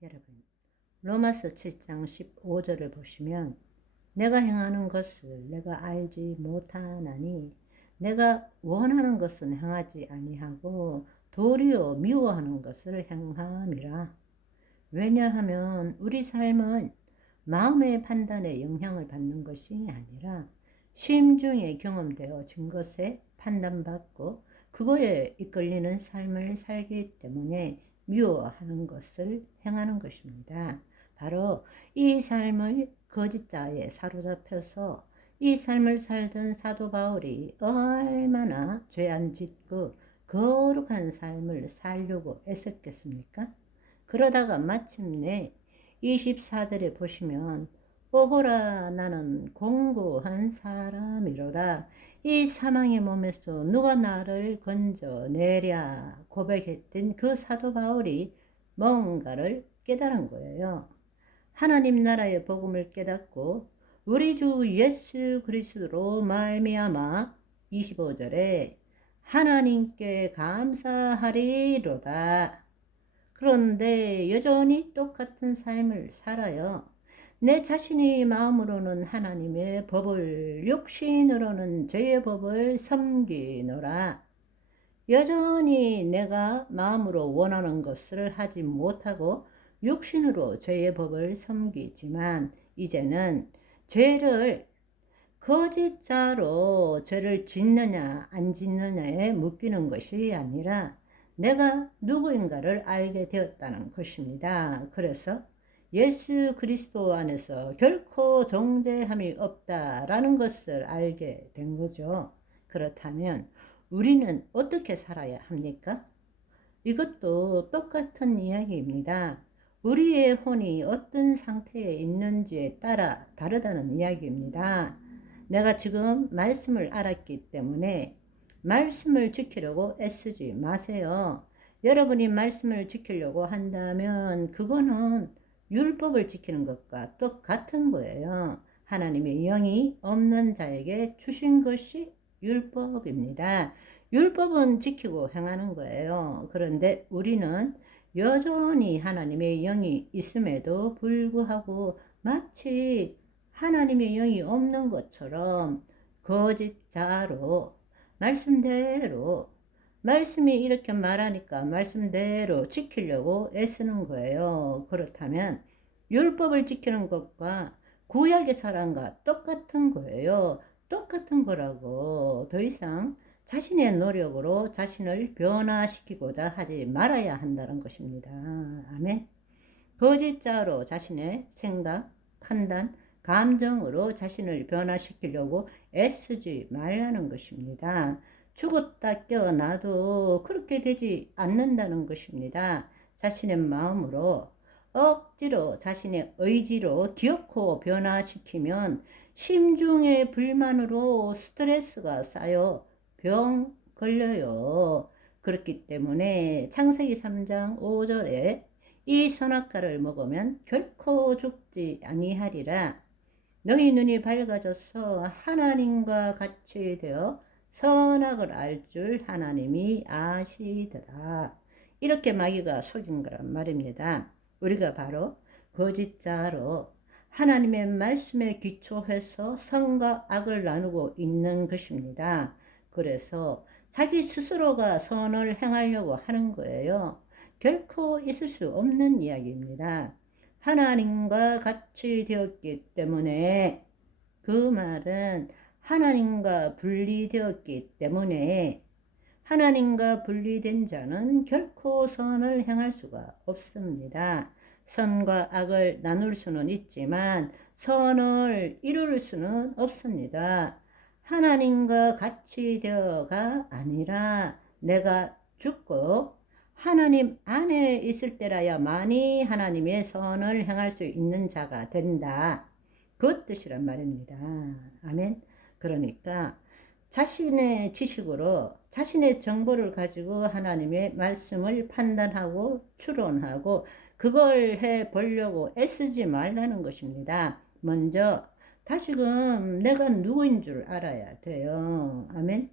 여러분, 로마서 7장 15절을 보시면 내가 행하는 것을 내가 알지 못하나니 내가 원하는 것은 행하지 아니하고 도리어 미워하는 것을 행함이라. 왜냐하면 우리 삶은 마음의 판단에 영향을 받는 것이 아니라 심중에 경험되어진 것에 판단받고 그거에 이끌리는 삶을 살기 때문에 미워하는 것을 행하는 것입니다. 바로 이 삶을 거짓자에 사로잡혀서 이 삶을 살던 사도 바울이 얼마나 죄 안 짓고 거룩한 삶을 살려고 애썼겠습니까? 그러다가 마침내 24절에 보시면 오호라 나는 공고한 사람이로다. 이 사망의 몸에서 누가 나를 건져내랴 고백했던 그 사도 바울이 뭔가를 깨달은 거예요. 하나님 나라의 복음을 깨닫고 우리 주 예수 그리스도로 말미암아 25절에 하나님께 감사하리로다. 그런데 여전히 똑같은 삶을 살아요. 내 자신이 마음으로는 하나님의 법을, 육신으로는 죄의 법을 섬기노라. 여전히 내가 마음으로 원하는 것을 하지 못하고 육신으로 죄의 법을 섬기지만 이제는 죄를 거짓자로 죄를 짓느냐 안 짓느냐에 묶이는 것이 아니라 내가 누구인가를 알게 되었다는 것입니다. 그래서 예수 그리스도 안에서 결코 정죄함이 없다라는 것을 알게 된 거죠. 그렇다면 우리는 어떻게 살아야 합니까? 이것도 똑같은 이야기입니다. 우리의 혼이 어떤 상태에 있는지에 따라 다르다는 이야기입니다. 내가 지금 말씀을 알았기 때문에 말씀을 지키려고 애쓰지 마세요. 여러분이 말씀을 지키려고 한다면 그거는 율법을 지키는 것과 똑같은 거예요. 하나님의 영이 없는 자에게 주신 것이 율법입니다. 율법은 지키고 행하는 거예요. 그런데 우리는 여전히 하나님의 영이 있음에도 불구하고 마치 하나님의 영이 없는 것처럼 거짓자로 말씀대로 말씀이 이렇게 말하니까 말씀대로 지키려고 애쓰는 거예요. 그렇다면 율법을 지키는 것과 구약의 사람과 똑같은 거예요. 똑같은 거라고. 더 이상 자신의 노력으로 자신을 변화시키고자 하지 말아야 한다는 것입니다. 아멘. 거짓자로 자신의 생각, 판단, 감정으로 자신을 변화시키려고 애쓰지 말라는 것입니다. 죽었다 깨어나도 그렇게 되지 않는다는 것입니다. 자신의 마음으로 억지로 자신의 의지로 기어코 변화시키면 심중의 불만으로 스트레스가 쌓여 병 걸려요. 그렇기 때문에 창세기 3장 5절에 이 선악과를 먹으면 결코 죽지 아니하리라. 너희 눈이 밝아져서 하나님과 같이 되어 선악을 알 줄 하나님이 아시더라. 이렇게 마귀가 속인 거란 말입니다. 우리가 바로 거짓자로 하나님의 말씀에 기초해서 선과 악을 나누고 있는 것입니다. 그래서 자기 스스로가 선을 행하려고 하는 거예요. 결코 있을 수 없는 이야기입니다. 하나님과 같이 되었기 때문에 그 말은 하나님과 분리되었기 때문에 하나님과 분리된 자는 결코 선을 행할 수가 없습니다. 선과 악을 나눌 수는 있지만 선을 이룰 수는 없습니다. 하나님과 같이 되어가 아니라 내가 죽고 하나님 안에 있을 때라야만이 하나님의 선을 행할 수 있는 자가 된다. 그 뜻이란 말입니다. 아멘. 그러니까 자신의 지식으로 자신의 정보를 가지고 하나님의 말씀을 판단하고 추론하고 그걸 해 보려고 애쓰지 말라는 것입니다. 먼저 다시금 내가 누구인 줄 알아야 돼요. 아멘.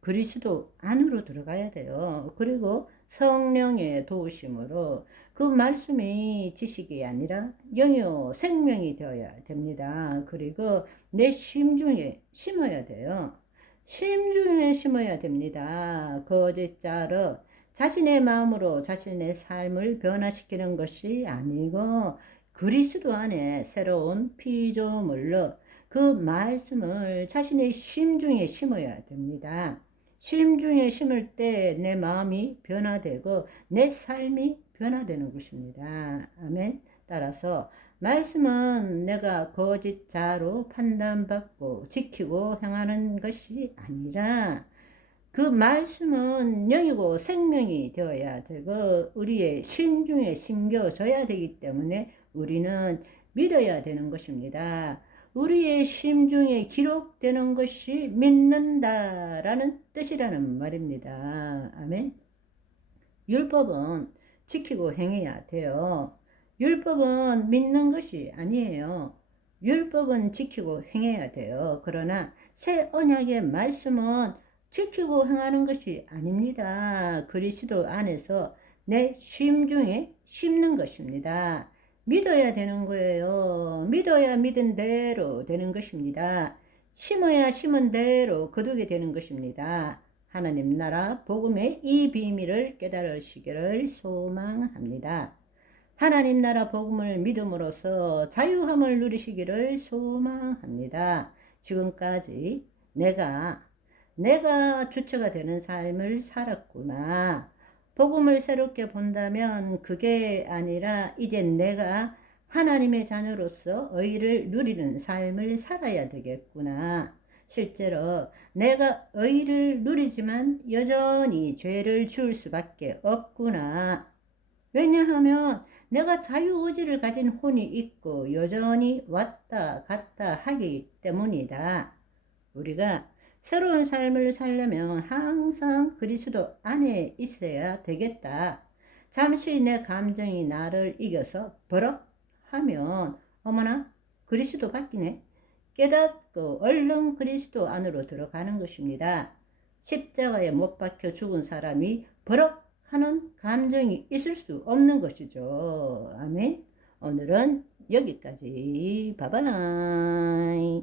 그리스도 안으로 들어가야 돼요. 그리고 성령의 도우심으로 그 말씀이 지식이 아니라 영이요 생명이 되어야 됩니다. 그리고 내 심중에 심어야 돼요. 심중에 심어야 됩니다. 거짓자로 자신의 마음으로 자신의 삶을 변화시키는 것이 아니고 그리스도 안에 새로운 피조물로 그 말씀을 자신의 심중에 심어야 됩니다. 심중에 심을 때 내 마음이 변화되고 내 삶이 변화되는 것입니다. 아멘. 따라서 말씀은 내가 거짓자로 판단받고 지키고 행하는 것이 아니라 그 말씀은 영이고 생명이 되어야 되고 우리의 심중에 심겨져야 되기 때문에 우리는 믿어야 되는 것입니다. 우리의 심중에 기록되는 것이 믿는다라는 뜻이라는 말입니다. 아멘. 율법은 지키고 행해야 돼요. 율법은 믿는 것이 아니에요. 율법은 지키고 행해야 돼요. 그러나 새 언약의 말씀은 지키고 행하는 것이 아닙니다. 그리스도 안에서 내 심중에 심는 것입니다. 믿어야 되는 거예요. 믿어야 믿은 대로 되는 것입니다. 심어야 심은 대로 거두게 되는 것입니다. 하나님 나라 복음의 이 비밀을 깨달으시기를 소망합니다. 하나님 나라 복음을 믿음으로써 자유함을 누리시기를 소망합니다. 지금까지 내가 주체가 되는 삶을 살았구나. 복음을 새롭게 본다면 그게 아니라 이제 내가 하나님의 자녀로서 의를 누리는 삶을 살아야 되겠구나. 실제로 내가 의를 누리지만 여전히 죄를 지을 수밖에 없구나. 왜냐하면 내가 자유의지를 가진 혼이 있고 여전히 왔다 갔다 하기 때문이다. 우리가 새로운 삶을 살려면 항상 그리스도 안에 있어야 되겠다. 잠시 내 감정이 나를 이겨서 버럭 하면 어머나 그리스도 바뀌네. 깨닫고 얼른 그리스도 안으로 들어가는 것입니다. 십자가에 못 박혀 죽은 사람이 버럭 하는 감정이 있을 수 없는 것이죠. 아멘. 오늘은 여기까지. 바바이.